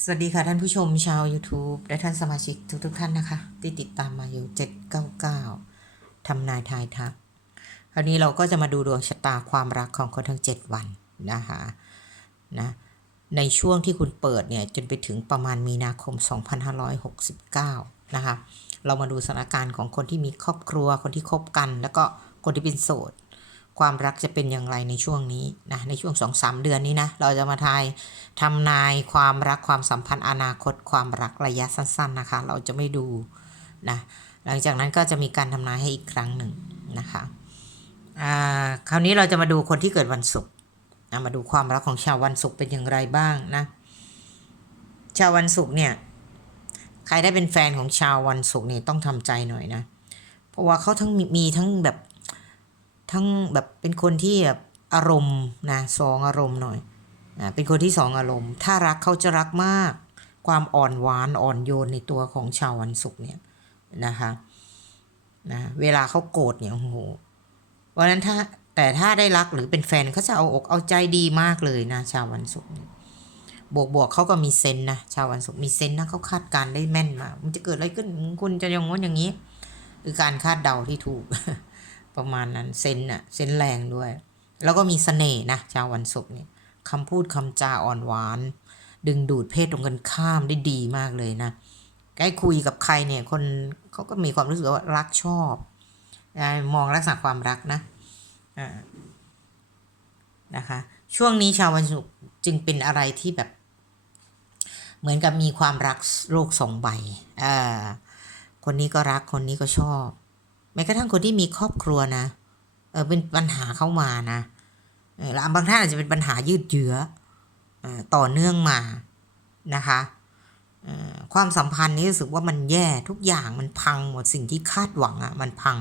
สวัสดีค่ะท่านผู้ชมชาว YouTube และท่านสมาชิกทุกทท่านนะคะ ที่ติดตามมาอยู่ 799ทำนายทายทัก คราวนี้เราก็จะมาดูดวงชะตาความรักของคนทั้ง 7 วันนะคะนะในช่วงที่คุณเปิดเนี่ย จนไปถึงประมาณมีนาคม 2569 นะคะ เรามาดูสถานการณ์ของคนที่มีครอบครัวคนที่คบกัน แล้วก็คนที่เป็นโสด ความรักจะเป็นอย่างไรในช่วงนี้นะในช่วง2อสเดือนนี้นะเราจะมาทายทำนายความรักความสัมพันธ์อนาคต ความรักระยะสั้น ๆนะคะ เราจะไม่ดูนะหลังจากนั้นก็จะมีการทำนายให้อีกครั้งหนึ่งนะคะอ่าคราวนี้เราจะมาดูคนที่เกิดวันศุกร์นะมาดูความรักของชาววันศุกร์เป็นอย่างไรบ้างนะชาววันศุกร์เนี่ยใครได้เป็นแฟนของชาววันศุกร์เนี่ยต้องทำใจหน่อยนะ เพราะว่าเขาทั้งมมีทั้งแบบ ทั้งแบบเป็นคนที่แบบอารมณ์นะสองอารมณ์หน่อยอ่าเป็นคนที่สองอารมณ์ ถ้ารักเขาจะรักมาก ความอ่อนหวานอ่อนโยนในตัวของชาววันศุกร์เนี่ยนะคะนะเวลาเขาโกรธเนี่ยโอ้โหเพราะนั้นถ้าแต่ถ้าได้รักหรือเป็นแฟนเขาจะเอาอกเอาใจดีมากเลยนะ ชาววันศุกร์บวกบวกเขาก็มีเซนนะชาววันศุกร์มีเซนนะเขาคาดการณ์ได้แม่นมากมันจะเกิดอะไรขึ้นคุณจะอยังงนอย่างนี้ คือการคาดเดาที่ถูก ประมาณนั้นเซนอะเซนแรงด้วย แล้วก็มีเสน่ห์นะชาววันศุกร์เนี่ยคำพูดคำจาอ่อนหวาน ดึงดูดเพศตรงกันข้ามได้ดีมากเลยนะใกล้คุยกับใครเนี่ยคนเขาก็มีความรู้สึกว่ารักชอบมองลักษณะความรักนะนะคะ ช่วงนี้ชาววันศุกร์จึงเป็นอะไรที่แบบ เหมือนกับมีความรักโลกสองใบคนนี้ก็รักคนนี้ก็ชอบ แม้กระทั่งคนที่มีครอบครัวนะเออเป็นปัญหาเข้ามานะเออแล้วบางท่านอาจจะเป็นปัญหายืดเยื้ออต่อเนื่องมานะคะความสัมพันธ์นี้รู้สึกว่ามันแย่ทุกอย่างมันพังหมดสิ่งที่คาดหวังอะ่ะมันพัง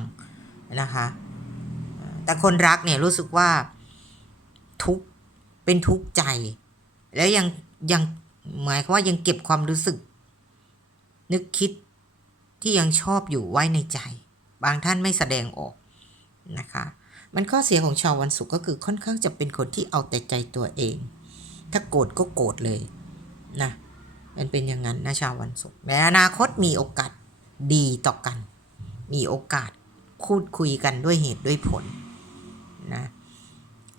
นะคะแต่คนรักเนี่ยรู้สึกว่าทุกเป็นทุกข์ใจ แล้วยังยังหมายความว่ายังเก็บความรู้สึก นึกคิดที่ยังชอบอยู่ไว้ในใจ บางท่านไม่แสดงออกนะคะมันข้อเสียของชาววันศุกร์ก็คือค่อนข้างจะเป็นคนที่เอาแต่ใจตัวเอง ถ้าโกรธก็โกรธเลยนะมันเป็นอย่างนั้นนะชาววันศุกร์ในอนาคตมีโอกาสดีต่อกัน มีโอกาสพูดคุยกันด้วยเหตุด้วยผลนะ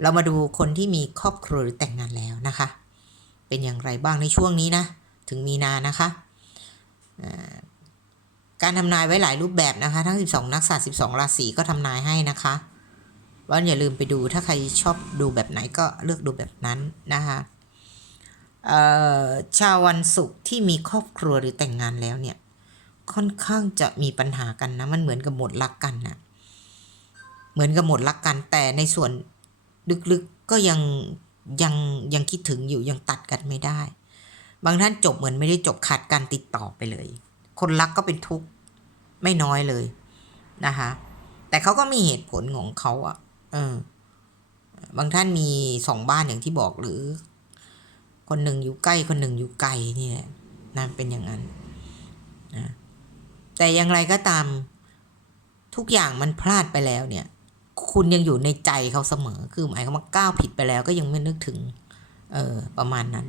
เรามาดูคนที่มีครอบครัวหรือแต่งงานแล้วนะคะ เป็นอย่างไรบ้างในช่วงนี้นะ ถึงมีนานะคะ การทำนายไว้หลายรูปแบบนะคะ ทั้ง 12 นักษัตริย์12 ราศีก็ทำนายให้นะคะว่าอย่าลืมไปดูถ้าใครชอบดูแบบไหนก็เลือกดูแบบนั้นนะคะชาววันศุกร์ที่มีครอบครัวหรือแต่งงานแล้วเนี่ย ค่อนข้างจะมีปัญหากันนะ มันเหมือนกับหมดรักกันนะเหมือนกับหมดรักกัน แต่ในส่วนลึกๆก็ยังยังยังคิดถึงอยู่ยังตัดกันไม่ได้ บางท่านจบเหมือนไม่ได้จบขาดการติดต่อไปเลย คนรักก็เป็นทุกข์ไม่น้อยเลยนะคะ แต่เขาก็มีเหตุผลของเขาอะ่ะ เออ บางท่านมีสองบ้านอย่างที่บอกหรือ คนหนึ่งอยู่ใกล้คนหนึ่งอยู่ไกลนี่ยนั่นเป็นอย่างนั้นนะแต่อย่างไรก็ตามทุกอย่างมันพลาดไปแล้วเนี่ย คุณยังอยู่ในใจเขาเสมอ คือหมายความว่าก้าวผิดไปแล้วก็ยังไม่นึกถึง เออประมาณนั้น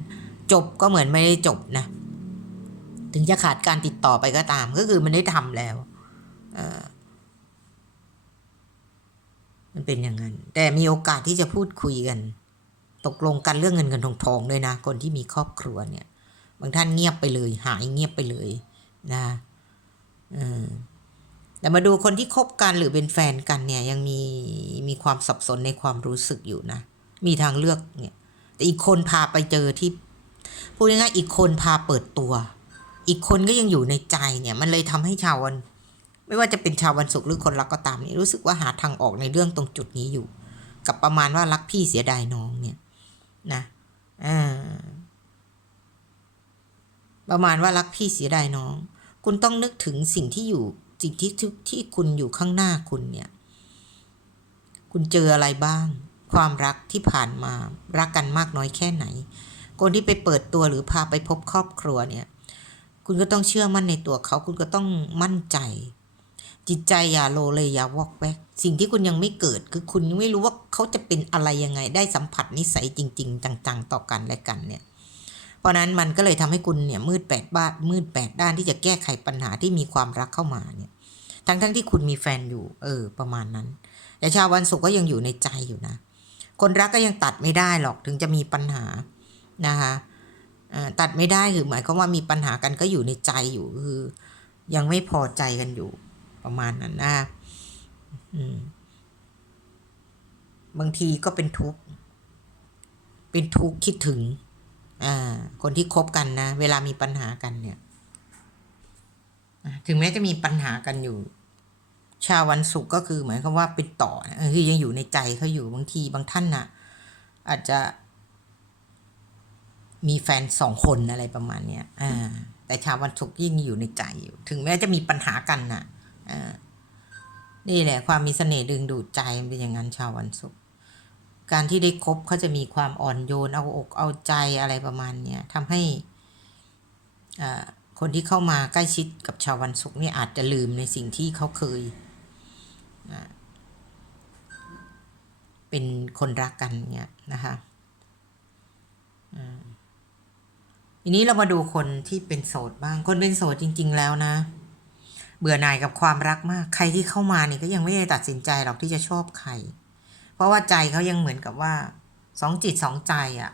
จบก็เหมือนไม่ได้จบนะ ถึงจะขาดการติดต่อไปก็ตาม ก็คือมันได้ทำแล้วมันเป็นอย่างนั้น แต่มีโอกาสที่จะพูดคุยกัน ตกลงกันเรื่องเงินเงินทองทองด้วยนะ คนที่มีครอบครัวเนี่ย บางท่านเงียบไปเลย หายเงียบไปเลยนะแต่มาดูคนที่คบกันหรือเป็นแฟนกันเนี่ย ยังมีมีความสับสนในความรู้สึกอยู่นะ มีทางเลือกเนี่ย แต่อีกคนพาไปเจอที่พูดง่ายๆอีกคนพาเปิดตัว อีกคนก็ยังอยู่ในใจเนี่ยมันเลยทำให้ชาววัน ไม่ว่าจะเป็นชาววันศุกร์หรือคนรักก็ตามเนี่ยรู้สึกว่าหาทางออกในเรื่องตรงจุดนี้อยู่ กับประมาณว่ารักพี่เสียดายน้องเนี่ยนะอ่าประมาณว่ารักพี่เสียดายน้อง คุณต้องนึกถึงสิ่งที่อยู่สิ่งที่ที่คุณอยู่ข้างหน้าคุณเนี่ย คุณเจออะไรบ้าง ความรักที่ผ่านมา รักกันมากน้อยแค่ไหน คนที่ไปเปิดตัวหรือพาไปพบครอบครัวเนี่ย คุณก็ต้องเชื่อมั่นในตัวเขา คุณก็ต้องมั่นใจ จิตใจอย่าโลเลยอย่าวอกแวก สิ่งที่คุณยังไม่เกิด คือคุณยังไม่รู้ว่าเขาจะเป็นอะไรยังไง ได้สัมผัสนิสัยจริง ๆ จังๆ ต่อกันและกันเนี่ย เพราะนั้นมันก็เลยทำให้คุณเนี่ยมืดแปดบ้านมืดแปดด้านที่จะแก้ไขปัญหาที่มีความรักเข้ามาเนี่ย ทั้งทั้งที่คุณมีแฟนอยู่ เออ ประมาณนั้น แต่ชาววันศุกร์ก็ยังอยู่ในใจอยู่นะ คนรักก็ยังตัดไม่ได้หรอกถึงจะมีปัญหานะคะ ตัดไม่ได้คือหมายความว่ามีปัญหากันก็อยู่ในใจอยู่คือ ยังไม่พอใจกันอยู่ประมาณนั้นนะบางทีก็เป็นทุกข์ เป็นทุกข์คิดถึงอ่าคนที่คบกันนะ เวลามีปัญหากันเนี่ยถึงแม้จะมีปัญหากันอยู่ ชาววันศุกร์ก็คือหมายความว่าเป็นต่อคือยังอยู่ในใจเขาอยู่บางทีบางท่านน่ะ อาจจะ มีแฟนสองคนอะไรประมาณเนี้ยอ่า แต่ชาววันศุกร์ยิ่งอยู่ในใจอยู่ ถึงแม้จะมีปัญหากันน่ะอ่านี่แหละ ความมีเสน่ห์ดึงดูดใจมันเป็นอย่างนั้นชาววันศุกร์การที่ได้คบเขาจะมีความอ่อนโยนเอาอกเอาใจอะไรประมาณเนี้ยทำให้อ่าคนที่เข้ามาใกล้ชิดกับชาววันศุกร์นี่อาจจะลืมในสิ่งที่เขาเคยอ่าเป็นคนรักกันเนี่ยนะคะอ่า ทีนี้เรามาดูคนที่เป็นโสดบ้าง คนเป็นโสดจริง ๆ แล้วนะ เบื่อหน่ายกับความรักมาก ใครที่เข้ามานี่ก็ยังไม่ได้ตัดสินใจหรอกที่จะชอบใคร เพราะว่าใจเขายังเหมือนกับว่าสองจิตสองใจอะ่ะ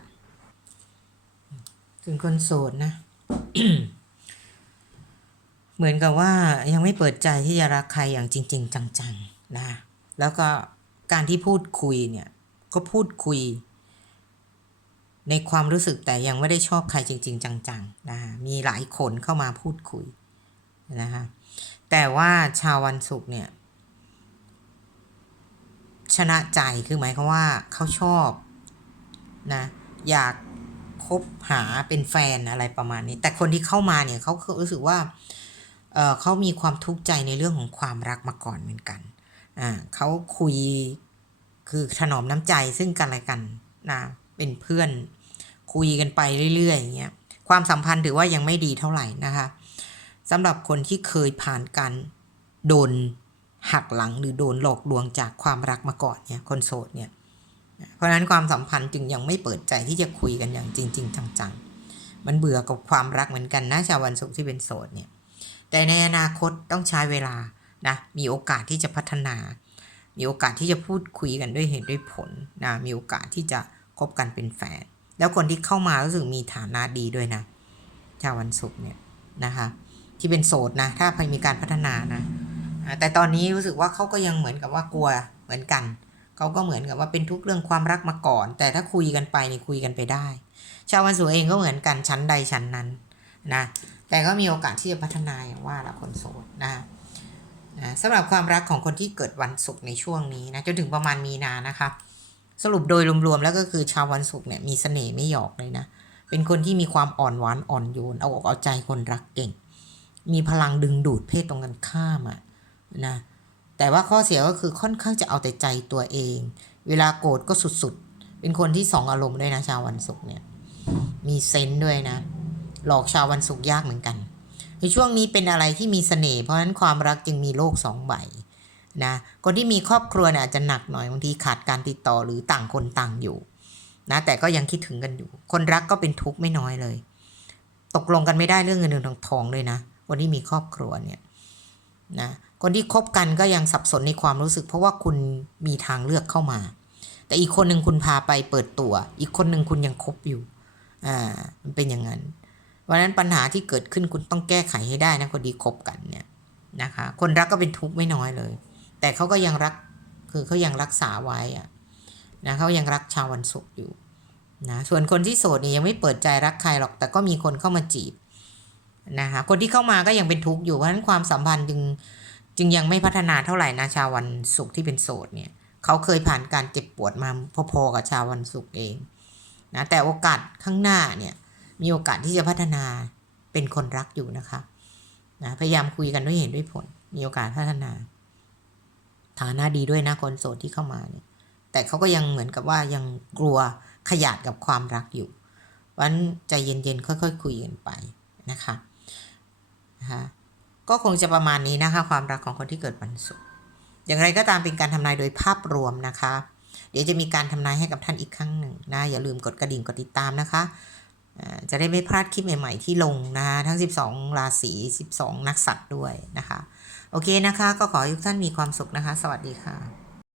ถึงคนโสดนะ เหมือนกับว่ายังไม่เปิดใจที่จะรักใครอย่างจริง ๆ จังๆนะ แล้วก็การที่พูดคุยเนี่ย ก็พูดคุย ในความรู้สึกแต่ยังไม่ได้ชอบใครจริง ๆ จังๆนะมีหลายคนเข้ามาพูดคุยนะคะแต่ว่าชาววันศุกร์เนี่ย ชนะใจคือหมายความว่าเขาชอบนะอยากคบหาเป็นแฟนอะไรประมาณนี้ แต่คนที่เข้ามาเนี่ยเขารู้สึกว่าเออเขามีความทุกข์ใจในเรื่องของความรักมาก่อนเหมือนกันอ่าเขาคุยคือถนอมน้ำใจซึ่งกันและกันนะเป็นเพื่อน คุยกันไปเรื่อยๆอย่างเงี้ยความสัมพันธ์ถือว่ายังไม่ดีเท่าไหร่นะคะสำหรับคนที่เคยผ่านการโดนหักหลังหรือโดนหลอกลวงจากความรักมาก่อนเนี่ยคนโสดเนี่ยเพราะนั้นความสัมพันธ์จึงยังไม่เปิดใจที่จะคุยกันอย่างจริงๆจังๆ มันเบื่อกับความรักเหมือนกันนะชาววันศุกร์ที่เป็นโสดเนี่ยแต่ในอนาคตต้องใช้เวลานะมีโอกาสที่จะพัฒนา มีโอกาสที่จะพูดคุยกันด้วยเหตุด้วยผลนะมีโอกาสที่จะคบกันเป็นแฟน แล้วคนที่เข้ามารู้สึกมีฐานะดีด้วยนะชาววันศุกร์เนี่ยนะคะ ที่เป็นโสดนะ ถ้าพมีการพัฒนานะแต่ตอนนี้รู้สึกว่าเขาก็ยังเหมือนกับว่ากลัวเหมือนกันเขาก็เหมือนกับว่าเป็นทุกเรื่องความรักมาก่อน แต่ถ้าคุยกันไปนี่คุยกันไปได้ ชาววันศุกร์เองก็เหมือนกันชั้นใดชั้นนั้นนะแต่ก็มีโอกาสที่จะพัฒนาอย่างว่าละคนโสดนะนะสำหรับความรักของคนที่เกิดวันศุกร์ในช่วงนี้นะจนถึงประมาณมีนานะคะ สรุปโดยรวมๆแล้วก็คือชาววันศุกร์เนี่ยมีเสน่ห์ไม่หยอกเลยนะ เป็นคนที่มีความอ่อนหวานอ่อนโยน เอาอกเอาใจคนรักเก่ง มีพลังดึงดูดเพศตรงกันข้ามอะนะ แต่ว่าข้อเสียก็คือค่อนข้างจะเอาแต่ใจตัวเอง เวลาโกรธก็สุดๆ เป็นคนที่สองอารมณ์ด้วยนะชาววันศุกร์เนี่ย มีเซนด้วยนะ หลอกชาววันศุกร์ยากเหมือนกันในช่วงนี้เป็นอะไรที่มีเสน่ห์เพราะฉะนั้นความรักจึงมีโลกสองใบ นะคนที่มีครอบครัวเนี่ยอาจจะหนักหน่อยบางทีขาดการติดต่อหรือต่างคนต่างอยู่นะแต่ก็ยังคิดถึงกันอยู่ คนรักก็เป็นทุกข์ไม่น้อยเลย ตกลงกันไม่ได้เรื่องเงินเดือนทองทองเลยนะคนที่มีครอบครัวเนี่ยนะคนที่คบกันก็ยังสับสนในความรู้สึก เพราะว่าคุณมีทางเลือกเข้ามา แต่อีกคนหนึ่งคุณพาไปเปิดตัว อีกคนหนึ่งคุณยังคบอยู่อ่ามันเป็นอย่างนั้นเพราะนั้นปัญหาที่เกิดขึ้นคุณต้องแก้ไขให้ได้นะคนดีคบกันเนี่ยนะคะ คนรักก็เป็นทุกข์ไม่น้อยเลย แต่เขาก็ยังรักคือเขายังรักษาไว้อะนะเขายังรักชาววันศุกร์อยู่นะส่วนคนที่โสดนี่ยังไม่เปิดใจรักใครหรอก แต่ก็มีคนเข้ามาจีบนะคะคนที่เข้ามาก็ยังเป็นทุกข์อยู่เพราะฉะนั้นความสัมพันธ์จึงจึงยังไม่พัฒนาเท่าไหร่นะชาววันศุกร์ที่เป็นโสดเนี่ยเขาเคยผ่านการเจ็บปวดมาพอๆกับชาววันศุกร์เองนะแต่โอกาสข้างหน้าเนี่ยมีโอกาสที่จะพัฒนาเป็นคนรักอยู่นะคะนะพยายามคุยกันด้วยเหตุด้วยผล มีโอกาสพัฒนา ฐานะดีด้วยนะคนโสดที่เข้ามาเนี่ยแต่เขาก็ยังเหมือนกับว่ายังกลัวขยาดกับความรักอยู่วันใจเย็นๆ ค่อยๆคคุยกันไปนะคะนะคะก็คงจะประมาณนี้นะคะความรักของคนที่เกิดวันศุกร์อย่างไรก็ตามเป็นการทำนายโดยภาพรวมนะคะ เดี๋ยวจะมีการทำนายให้กับท่านอีกครั้งหนึ่งนะอย่าลืมกดกระดิ่งกดติดตามนะคะจะได้ไม่พลาดคลิปใหม่ๆที่ลงนะคะทั้ง 12 ราศี 12 นักสัตว์ด้วยนะคะ โอเคนะคะ ก็ขอให้ทุกท่านมีความสุขนะคะ สวัสดีค่ะ